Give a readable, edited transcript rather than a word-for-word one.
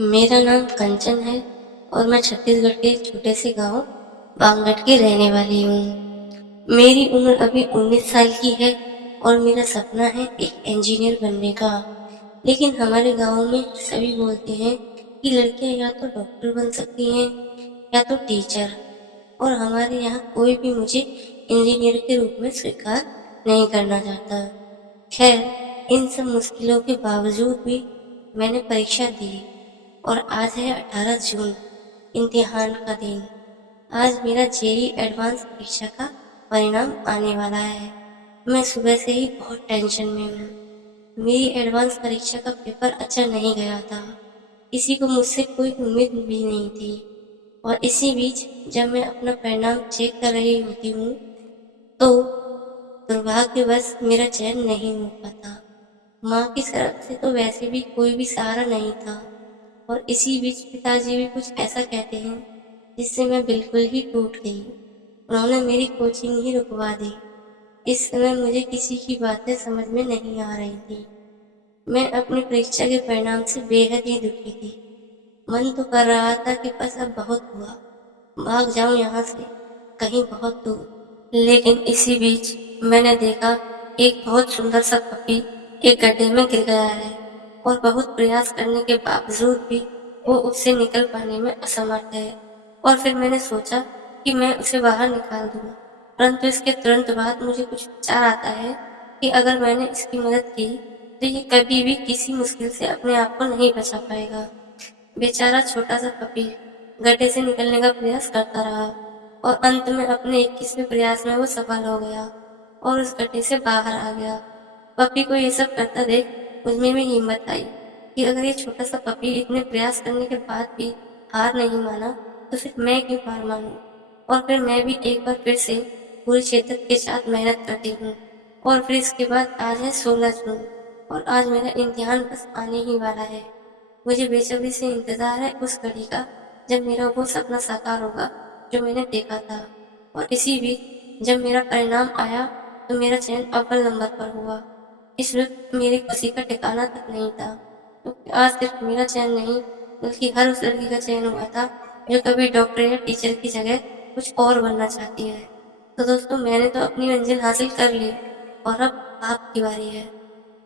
मेरा नाम कंचन है और मैं छत्तीसगढ़ के एक छोटे से गांव बांगट की रहने वाली हूँ। मेरी उम्र अभी 19 साल की है और मेरा सपना है एक इंजीनियर बनने का। लेकिन हमारे गांव में सभी बोलते हैं कि लड़कियां या तो डॉक्टर बन सकती हैं या तो टीचर, और हमारे यहाँ कोई भी मुझे इंजीनियर के रूप में स्वीकार नहीं करना चाहता। खैर, इन सब मुश्किलों के बावजूद भी मैंने परीक्षा दी और आज है 18 जून, इम्तिहान का दिन। आज मेरा जेईई एडवांस परीक्षा का परिणाम आने वाला है। मैं सुबह से ही बहुत टेंशन में हूँ। मेरी एडवांस परीक्षा का पेपर अच्छा नहीं गया था। किसी को मुझसे कोई उम्मीद भी नहीं थी। और इसी बीच जब मैं अपना परिणाम चेक कर रही होती हूँ तो दुर्भाग्यवश मेरा चयन नहीं हो पाता। माँ की तरफ से तो वैसे भी कोई भी सहारा नहीं था, और इसी बीच पिताजी भी कुछ ऐसा कहते हैं जिससे मैं बिल्कुल ही टूट गई। उन्होंने मेरी कोचिंग ही रुकवा दी। इस समय मुझे किसी की बातें समझ में नहीं आ रही थी। मैं अपनी परीक्षा के परिणाम से बेहद ही दुखी थी। मन तो कर रहा था कि बस अब बहुत हुआ, भाग जाऊं यहाँ से कहीं बहुत दूर। लेकिन इसी बीच मैंने देखा एक बहुत सुंदर सा पपी एक गड्ढे में गिर गया है, और बहुत प्रयास करने के बावजूद भी वो उससे निकल पाने में असमर्थ है। और फिर मैंने सोचा कि मैं उसे बाहर निकाल दूं, परंतु इसके तुरंत बाद मुझे कुछ विचार आता है कि अगर मैंने इसकी मदद की तो ये कभी भी किसी मुश्किल से अपने आप को नहीं बचा पाएगा। बेचारा छोटा सा पपी गड्ढे से निकलने का प्रयास करता रहा, और अंत में अपने 21वें प्रयास में वो सफल हो गया और उस गड्ढे से बाहर आ गया। पपी को ये सब करता देख मुझमें भी हिम्मत आई कि अगर ये छोटा सा पपी इतने प्रयास करने के बाद भी हार नहीं माना तो फिर मैं क्यों हार मानूं। और फिर मैं भी एक बार फिर से पूरी शिद्दत के साथ मेहनत करती हूँ। और फिर इसके बाद आज है 16 जून, और आज मेरा इम्तिहान बस आने ही वाला है। मुझे बेसब्री से इंतजार है उस घड़ी का जब मेरा वो सपना साकार होगा जो मैंने देखा था। और इसी बीच जब मेरा परिणाम आया तो मेरा चयन अव्वल नंबर पर हुआ। इस वक्त मेरी खुशी का ठिकाना तक नहीं था, क्योंकि आज सिर्फ मेरा चयन नहीं बल्कि हर उस लड़की का चयन हुआ था जो कभी डॉक्टर या टीचर की जगह कुछ और बनना चाहती है। तो दोस्तों, मैंने तो अपनी मंजिल हासिल कर ली और अब आपकी बारी है।